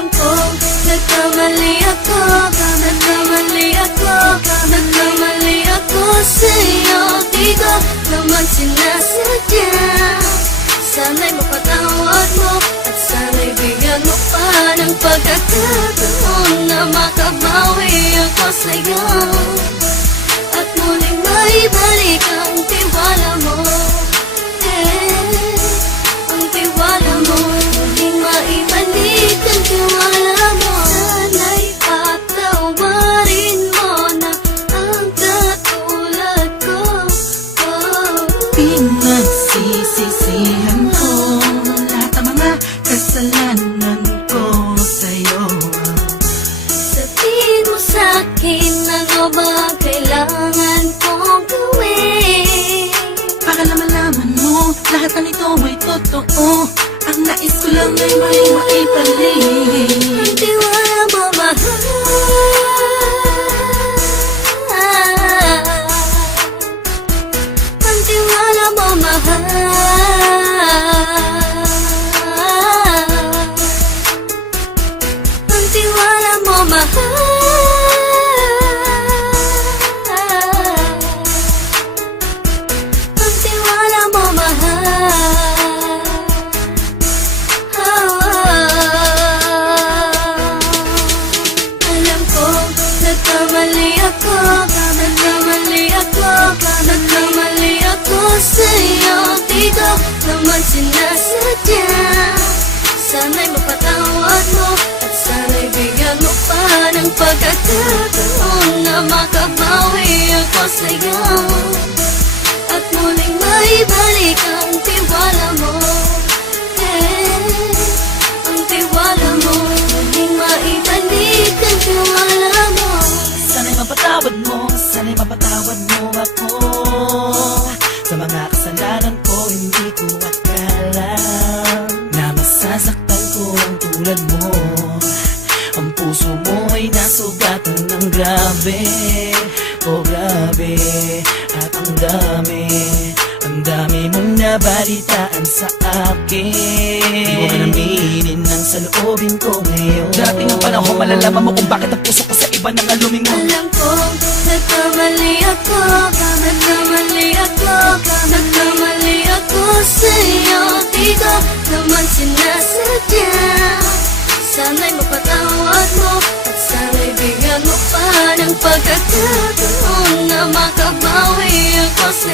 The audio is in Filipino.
Alam ko, nagkamali ako, nagkamali ako sa'yo. Di ko naman sinasadya. Sana'y mapatawad mo at sana'y bigyan mo pa ng pagkakataon na makabawi ako sa'yo at muling maibalik ang tiwala mo. Ang tiwala mo, muling maibalik ang tiwala mo. Sana'y patawarin mo na ang katulad ko. Pinagsisisihan ko lahat ng mga kasalanan ko sa'yo. Sabihin mo sa'kin ano ba kailangan kong gawin Para malaman mo lahat ng ito ay totoo. Ang nais ko lang ay may maibalik ang tiwala mo, mahal. Ang tiwala mo, mahal. Ang tiwala mo, mahal. Ang tiwala mo, mahal. Alam ko, nagkamali ako sa'yo. Di ko naman sinasadya. Sana'y mapatawad mo at sana'y bigyan mo pa ng pagkakataon na makabawi ako sa'yo at muling maibalik ang tiwala mo. Ang tiwala mo, muling maibalik ang tiwala mo. Sana'y mapatawad mo ako sa mga kasalanan ko. Hindi ko akala na masasaktan ko ang tulad mo. Ang puso mo ay nasugatan ng grabe, oh grabe. At ang dami mong nabalitaan sa akin. Di ko man aminin ang saloobin ko ngayon. Dating ang panahon malalaman mo kung bakit ang puso ko sa iba nang alumingon. Alam ko, nagkamali ako sa'yo. Di ko naman sinasadya. Sana'y mapatawad mo at sana'y bigyan mo pa ng pagkakataon na makabawi ako sa'yo